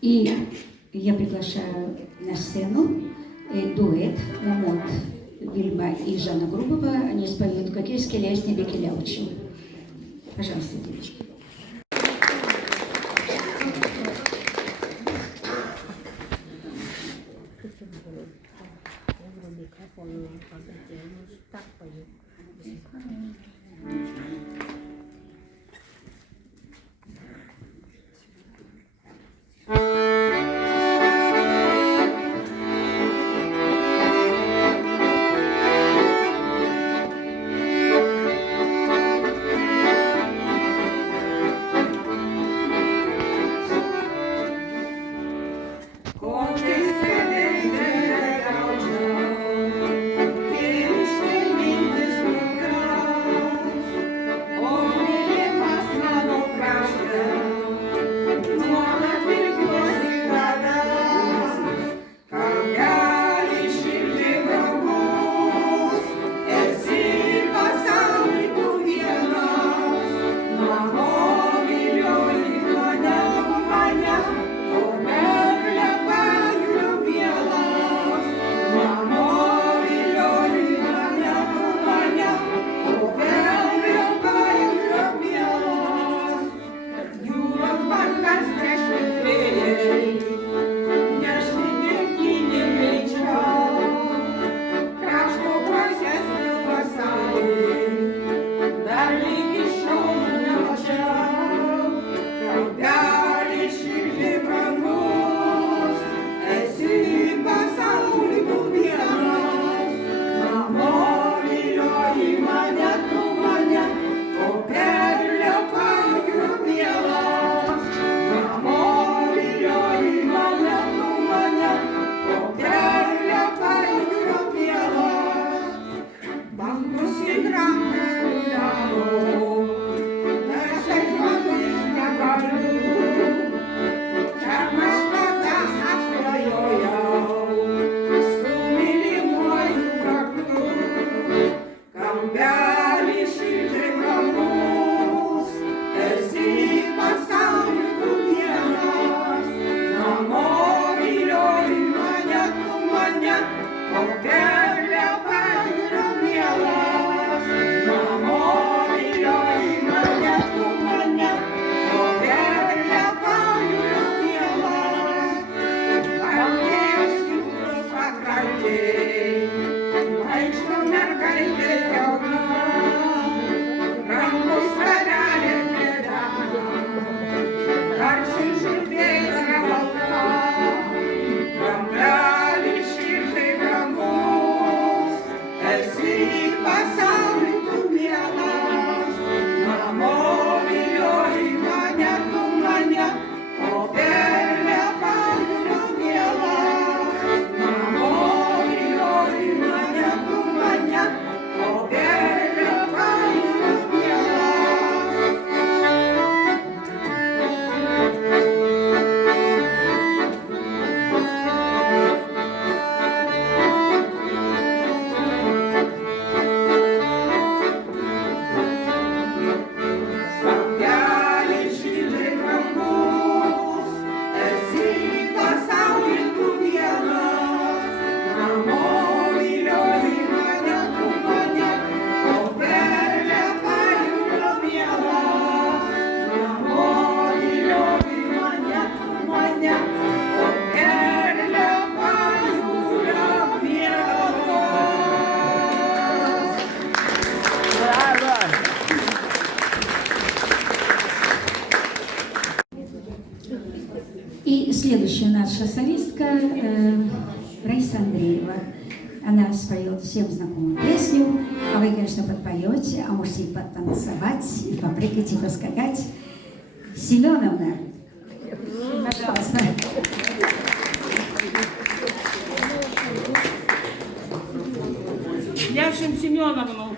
И я приглашаю на сцену дуэт «Ламонт» Вильма и Жанна Грубова. Они споют «Кокейский лес не бекеляучу». Пожалуйста, девочки. И следующая наша солистка Раиса Андреева. Она споет всем знакомую песню, а вы, конечно, подпоете, а можете и подтанцевать, и попрыгать, и поскакать. Семеновна, пожалуйста. Яшин Семеновну.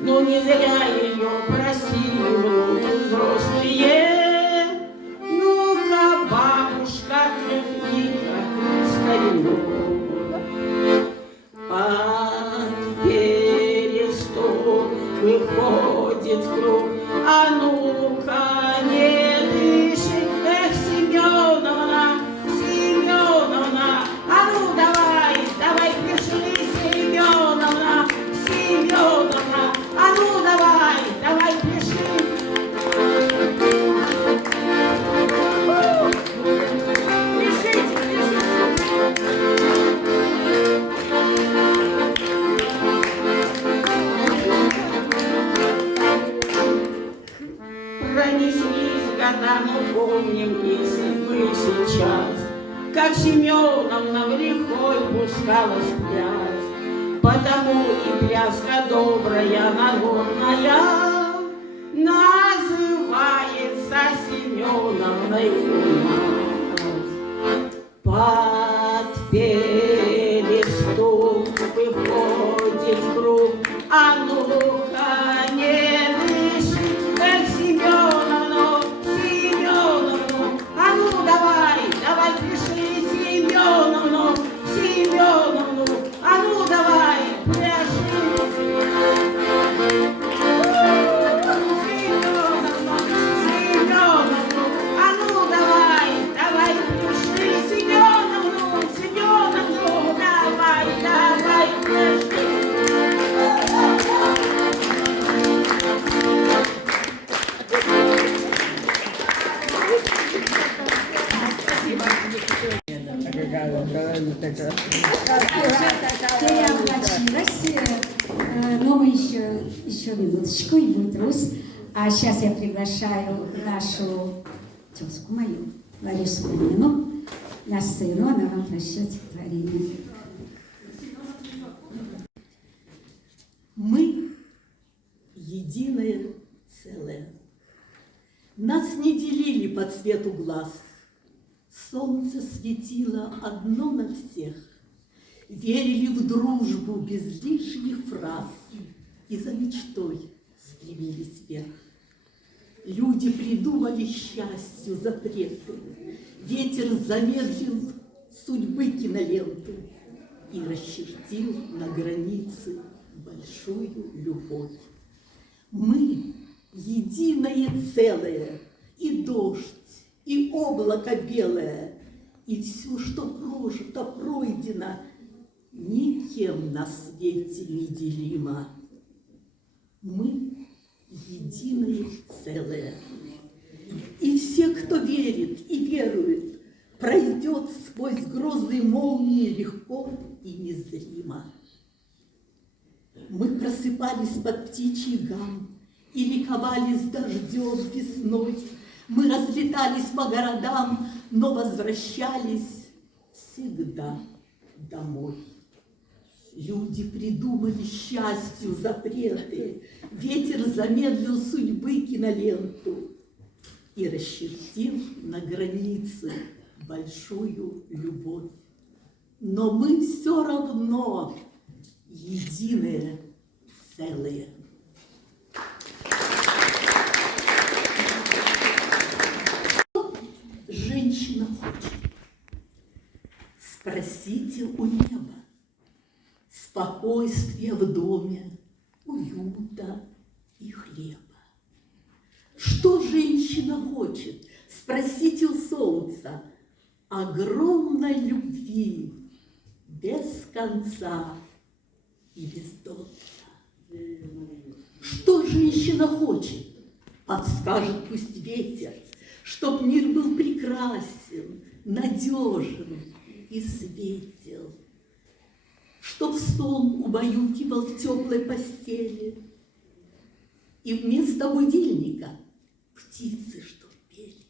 но не зря ее просили внуки взрослые. Ну-ка, бабушка, тряхни-ка старину. Под перестук выходит в круг, а ну-ка не дыши, эх, Семеновна, Семеновна, а ну давай, давай пиши, Семеновна, Семеновна, а ну давай, давай пиши. Пишите, пишите. Пронеслись года, но помним, если мы сейчас, как Семеновна в лихой пускалась в пляс. Потому и пляска добрая, народная, называется Семеновной у нас. Под перестук выходит в круг, а ну-ка не дыши, эх, Семеновну, Семеновну, а ну давай, давай пиши, Семеновну, Семеновну, а ну давай, пляши. Семеновну, Семеновну, а ну давай, давай пиши, Семеновну, Семеновну, давай, давай, пляши. Переоблачилась, но мы еще минуточку и будет Русь. А сейчас я приглашаю нашу тезку мою, Ларису Ленину, на сцену, она вам прочтет стихотворение. Мы единое целое. Нас не делили по цвету глаз. Солнце светило одно на всех. Верили в дружбу без лишних фраз и за мечтой стремились вверх. Люди придумали счастью запреты. Ветер замедлил судьбы киноленту и расчертил на границе большую любовь. Мы единое целое, и дождь, и облако белое, и все, что прожито, пройдено, никем на свете неделимо. Мы единое целое. И все, кто верит и верует, пройдет сквозь грозы молнии легко и незримо. Мы просыпались под птичий гам и ликовали с дождем весной. Мы разлетались по городам, но возвращались всегда домой. Люди придумали счастью запреты, ветер замедлил судьбы киноленту и расчертил на границе большую любовь. Но мы все равно единое целое. Женщина хочет, спросите у неба. Спокойствие в доме, уюта и хлеба. Что женщина хочет? Спросите у солнца. Огромной любви, без конца и без донца. Что женщина хочет? Подскажет пусть ветер, чтоб мир был прекрасен, надежен и светел. Чтоб сон убаюкивал в теплой постели, и вместо будильника птицы, чтоб пели,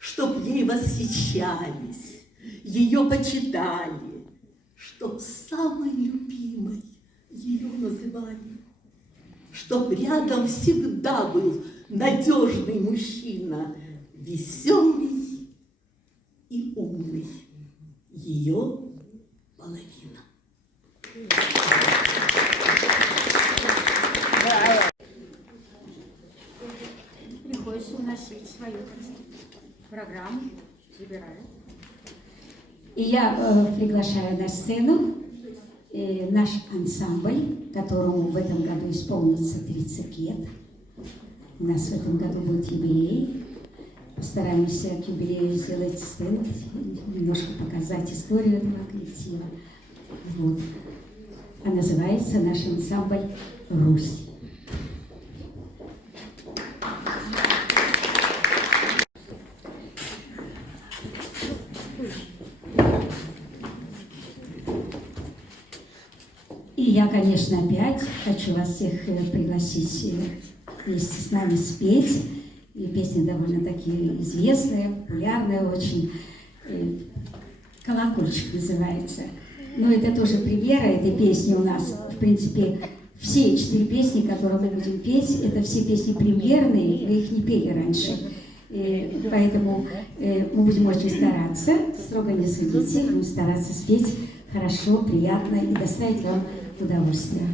чтоб ей восхищались, ее почитали, чтоб самой любимой ее называли, чтоб рядом всегда был надежный мужчина, веселый и умный, ее половина. Да, Люся уносить свою программу, забирает. И я приглашаю на сцену наш ансамбль, которому в этом году исполнится 30 лет. У нас в этом году будет юбилей. Постараемся к юбилею сделать стенд, немножко показать историю этого коллектива. Вот. А называется наш ансамбль «Русь». И я, конечно, опять хочу вас всех пригласить вместе с нами спеть. И песня довольно-таки известная, популярная очень. «Колокольчик» называется. Но это тоже премьера этой песни у нас. В принципе, все 4 песни, которые мы будем петь, это все песни премьерные, мы их не пели раньше. Поэтому мы будем очень стараться, строго не судите, будем стараться спеть хорошо, приятно и доставить вам удовольствие.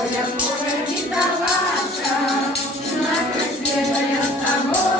Поля, поля, Николаша, на красивая с тобой.